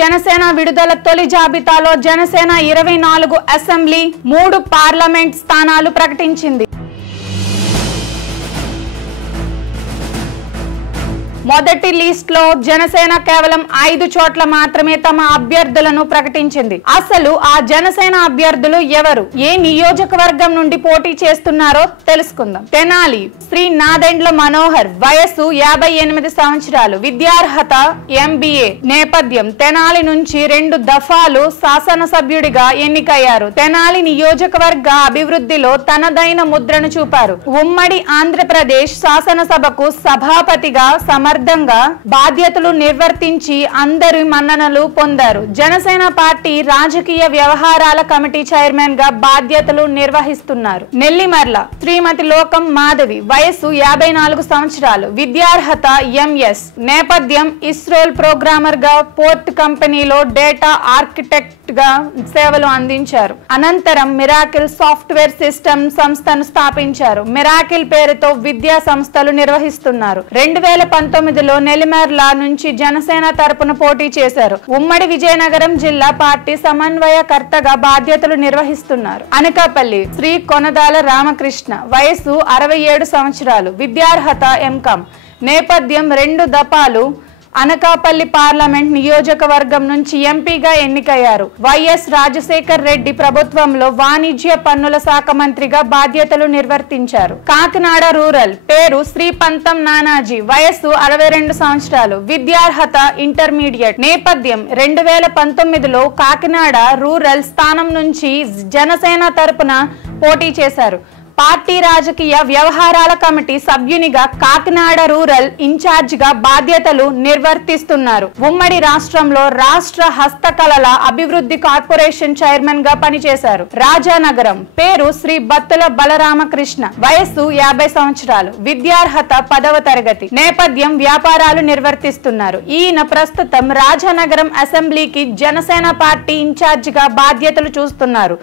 జనసేన విడుదల తొలి జాబితాలో జనసేన 24 అసెంబ్లీ 3 పార్లమెంట్ స్థానాలు ప్రకటించింది. మొదటి లిస్ట్ లో జనసేన కేవలం 5 చోట్ల మాత్రమే తమ అభ్యర్థులను ప్రకటించింది. అసలు ఆ జనసేన అభ్యర్థులు ఎవరు, ఏ నియోజకవర్గం నుండి పోటీ చేస్తున్నారో తెలుసుకుందాం. తెనాలి శ్రీ నాదెండ్ల మనోహర్, వయస్సు 58 సంవత్సరాలు, విద్యార్హత MBA, నేపథ్యం తెనాలి నుంచి 2 దఫాలు శాసనసభ్యుడిగా ఎన్నికయ్యారు. తెనాలి నియోజకవర్గ అభివృద్ధిలో తనదైన ముద్రను చూపారు. ఉమ్మడి ఆంధ్రప్రదేశ్ శాసనసభకు సభాపతిగా సమర్థంగా బాధ్యతలు నిర్వర్తించి అందరి మన్ననలు పొందారు. జనసేన పార్టీ రాజకీయ వ్యవహారాల కమిటీ చైర్మన్ గా బాధ్యతలు నిర్వహిస్తున్నారు. నెల్లిమర్ల శ్రీమతి లోకం మాధవి, వయస్సు 54 సంవత్సరాలు, విద్యార్హత MS, నేపథ్యం ఇస్రోల్ ప్రోగ్రామర్ గా పోర్ట్ కంపెనీలో డేటా ఆర్కిటెక్ట్ గా సేవలు అందించారు. అనంతరం మిరాకిల్ సాఫ్ట్వేర్ సిస్టమ్ సంస్థను స్థాపించారు. మిరాకిల్ పేరుతో విద్యా సంస్థలు నిర్వహిస్తున్నారు. 2019లో నెల్లిమర్ల నుంచి జనసేన తరపున పోటీ చేశారు. ఉమ్మడి విజయనగరం జిల్లా పార్టీ సమన్వయకర్తగా బాధ్యతలు నిర్వహిస్తున్నారు. అనకాపల్లి శ్రీ కొనదాల రామకృష్ణ, వయస్సు 67 సంవత్సరాలు, విద్యార్హత MCom, నేపథ్యం 2 దఫాలు అనకాపల్లి పార్లమెంట్ నియోజకవర్గం నుంచి ఎంపీగా ఎన్నికయ్యారు. వైఎస్ రాజశేఖర్ రెడ్డి ప్రభుత్వంలో వాణిజ్య పన్నుల శాఖ మంత్రిగా బాధ్యతలు నిర్వర్తించారు. కాకినాడ రూరల్, పేరు శ్రీ పంతం నానాజీ, వయస్సు 62 సంవత్సరాలు, విద్యార్హత ఇంటర్మీడియట్, నేపథ్యం 2019లో కాకినాడ రూరల్ స్థానం నుంచి జనసేన తరపున పోటీ చేశారు. పార్టీ రాజకీయ వ్యవహారాల కమిటీ సభ్యునిగా కాకినాడ రూరల్ ఇన్ఛార్జ్ గా బాధ్యతలు నిర్వర్తిస్తున్నారు. ఉమ్మడి రాష్ట్రంలో రాష్ట్ర హస్తకళల అభివృద్ధి కార్పొరేషన్ చైర్మన్ గా పనిచేశారు. రాజానగరం, పేరు శ్రీ బత్తుల బలరామకృష్ణ, వయస్సు 50 సంవత్సరాలు, విద్యార్హత 10వ తరగతి, నేపథ్యం వ్యాపారాలు నిర్వర్తిస్తున్నారు. ఈయన ప్రస్తుతం రాజానగరం అసెంబ్లీకి జనసేన పార్టీ ఇన్ఛార్జ్ గా బాధ్యతలు చూస్తున్నారు.